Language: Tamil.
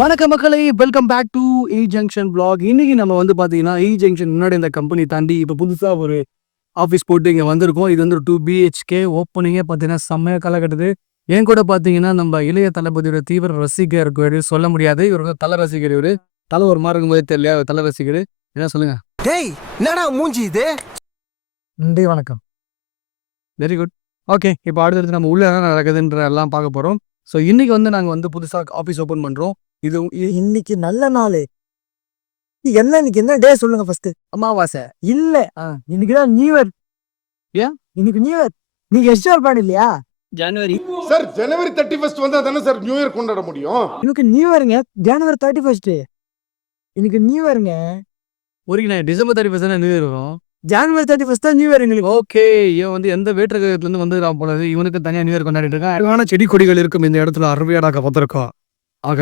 வணக்கம் மக்களே, welcome back to E Junction vlog. இன்னைக்கு நம்ம வந்து பார்த்தீங்கன்னா, இ ஜங்ஷன் முன்னாடி இந்த கம்பெனி தாண்டி இப்போ புதுசா ஒரு ஆஃபீஸ் போட்டு இங்க வந்திருக்கோம். இது வந்து ஒரு 2 BHK ஓப்பனிங்கே பார்த்தீங்கன்னா, செம்மையா களை கட்டுது. என் கூட பார்த்தீங்கன்னா, நம்ம இளைய தளபதியோட தீவிர ரசிகர் சொல்ல முடியாது. இவர் வந்து தல ரசிகர் இவரு. தல ஒரு மாரி இருக்கும்போதே தெரியலையா? தல ரசிகர். என்ன சொல்லுங்க? டேய் என்னடா மூஞ்சி இது? நன்றி, வணக்கம். Very good. ஓகே. இப்போ அடுத்தடுத்து நம்ம உள்ள என்ன நடக்குதுன்ற எல்லாம் பார்க்க போறோம். ஸோ இன்னைக்கு வந்து நாங்க வந்து புதுசா ஆஃபீஸ் ஓப்பன் பண்றோம். இது இன்னைக்கு நல்ல நாள். இன்னைக்கு என்ன டே சொல்லுங்க ஃபர்ஸ்ட். அமாவாசை. இல்ல இன்னைக்கு தான் நியூ இயர். ஏன்? இன்னைக்கு நியூ இயர். நீங்க எஸ்ஆர் பாடு இல்லையா? ஜனவரி. சார் ஜனவரி 31 வந்தா தானே சார் நியூ இயர் கொண்டாட முடியும். இன்னைக்கு நியூ இயருங்க. ஜனவரி 31. இன்னைக்கு நியூ இயருங்க. ஒரு டிசம்பர் 31 தானே நியூ இயர் வரும். ஜனவரி 31 தான் நியூ இயர் எங்களுக்கு. ஓகே. இவன் வந்து எந்த வேற்றுக்கிரகத்துலேருந்து வந்து நான் போனது இவனுக்கு தனியாக நியூ இயர் கொண்டாடிட்டு இருக்கான். அழகான செடி கொடிகள் இருக்கும் இந்த இடத்துல அருமையாக பார்த்துருக்கோம். ஆக